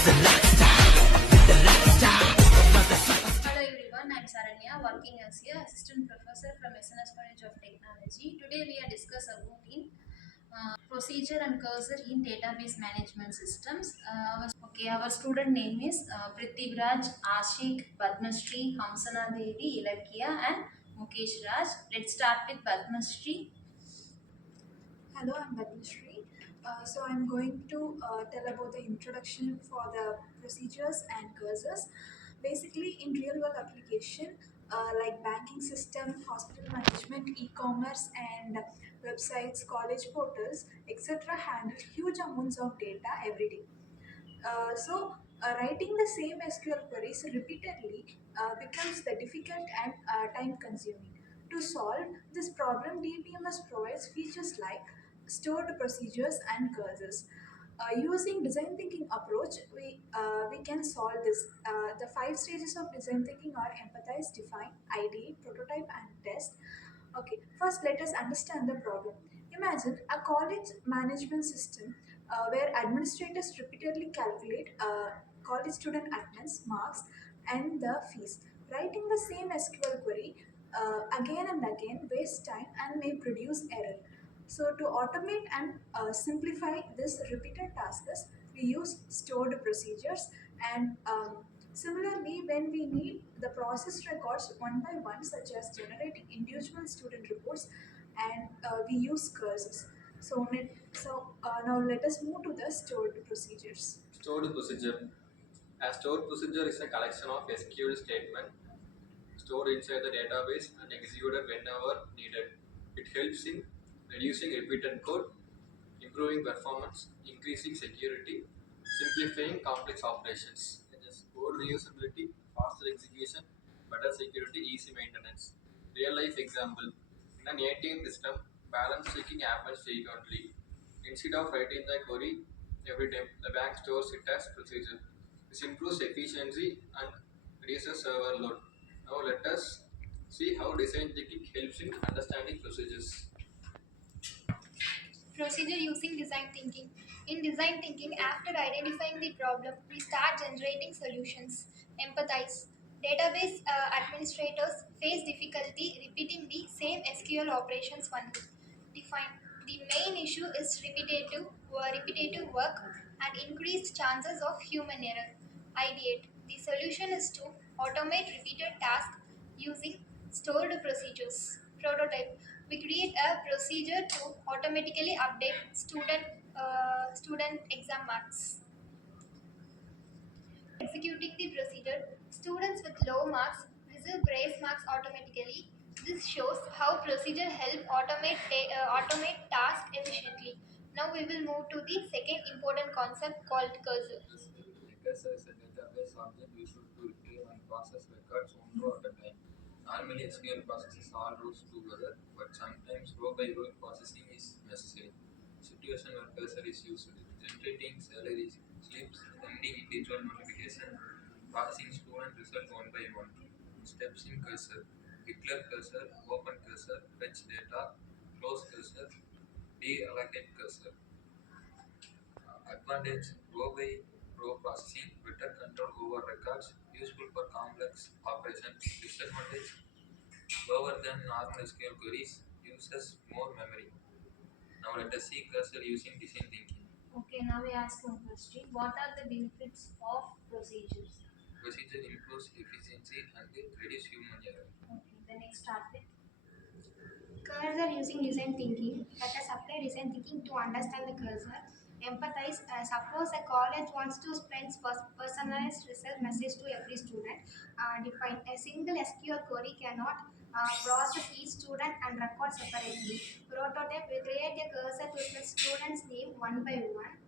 Hello everyone, I'm Saranya, working as a assistant professor from SNS College of Technology. Today we are discuss about procedure and cursor in database management systems. Our student name is Prithviraj, Ashik, Padmashree, Hamsana Devi, Ilakya and Mukesh Raj. Let's start with Padmashree. Hello, I'm Badmishri. So I'm going to tell about the introduction for the procedures and cursors. Basically, in real-world application like banking system, hospital management, e-commerce, and websites, college portals, etc., handle huge amounts of data every day. Writing the same SQL queries repeatedly becomes the difficult and time consuming. To solve this problem, DBMS provides features like stored procedures and cursors. Using design thinking approach, we can solve this. The five stages of design thinking are empathize, define, ideate, prototype, and test. Okay, first let us understand the problem. Imagine a college management system where administrators repeatedly calculate college student attendance, marks, and the fees. Writing the same SQL query again and again wastes time and may produce error. So to automate and simplify this repeated tasks, we use stored procedures and similarly, when we need the process records one by one, such as generating individual student reports, and we use cursors. Now let us move to the stored procedures. Stored procedure. A stored procedure is a collection of SQL statements stored inside the database and executed whenever needed. It helps in reducing repeated code, improving performance, increasing security, simplifying complex operations, such as code reusability, faster execution, better security, easy maintenance. Real life example. In an ATM system, balance checking happens frequently. Instead of writing the query every time, the bank stores it as procedure. This improves efficiency and reduces server load. Now let us see how design thinking helps in understanding procedures. Procedure using design thinking. In design thinking, after identifying the problem, we start generating solutions. Empathize. Database administrators face difficulty repeating the same SQL operations only. Define. The main issue is repetitive work and increased chances of human error. Ideate. The solution is to automate repeated tasks using stored procedures. Prototype. We create a procedure to automatically update student exam marks. Executing the procedure, students with low marks receive grace marks automatically. This shows how procedure help automate tasks efficiently. Now we will move to the second important concept called cursor. A cursor is a database object used to retrieve and process records one row at a time. Normally, SQL processes all rows together, but sometimes row by row processing is necessary. Situation where cursor is used: generating salary slips, sending individual notification, processing student result one by one. Steps in cursor: declare cursor, open cursor, fetch data, close cursor, deallocate cursor. Advantage: row by row processing, better control over records, useful for complex operations. Disadvantage: lower than normal SQL queries, uses more memory. Now let us see cursor using design thinking. Okay, now we ask one question. What are the benefits of procedures? Procedure improves efficiency and reduce human error. Okay, the next start with Cursor using design thinking. Let us apply design thinking to understand the cursor. Empathize. Suppose a college wants to send personalized result message to every student. Define. A single SQL query cannot process each student and record separately. Prototype. We create a cursor to set students' name one by one.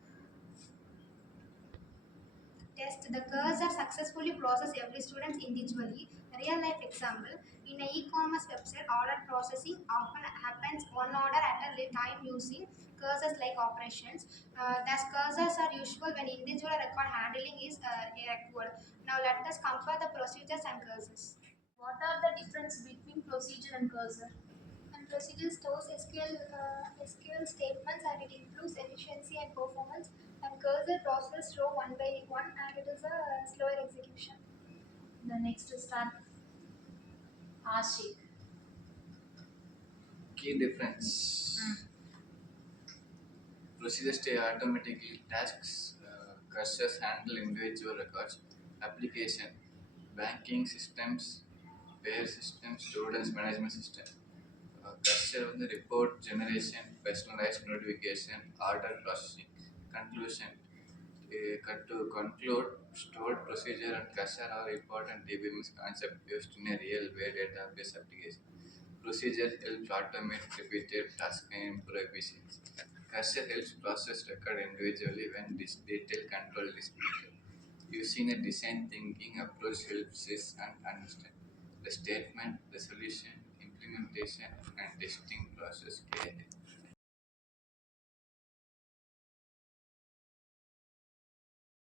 Test. The cursor successfully process every student individually. Real life example. In an e-commerce website, order processing often happens one order at a time using cursors like operations. Thus, cursors are useful when individual record handling is required. Now, let us compare the procedures and cursors. what are the difference between procedure and cursor? And procedure stores SQL statements and it improves efficiency and performance. And cursor process row one by one, and it is a slower execution. The next start Ashik. Key difference. Procedures stay automatically tasks. Cursors handle individual records. Application. Banking systems, payer systems, students management system. Cursor on the report generation, personalized notification, order processing. Conclusion. To conclude, stored procedure and cursor are important DBMS concept used in a real-world database application. Procedure helps automate repeated tasks and improve efficiency. Cursor helps process record individually when this detail control is needed. Using a design thinking approach helps us understand the statement, the solution, implementation, and testing process clearly.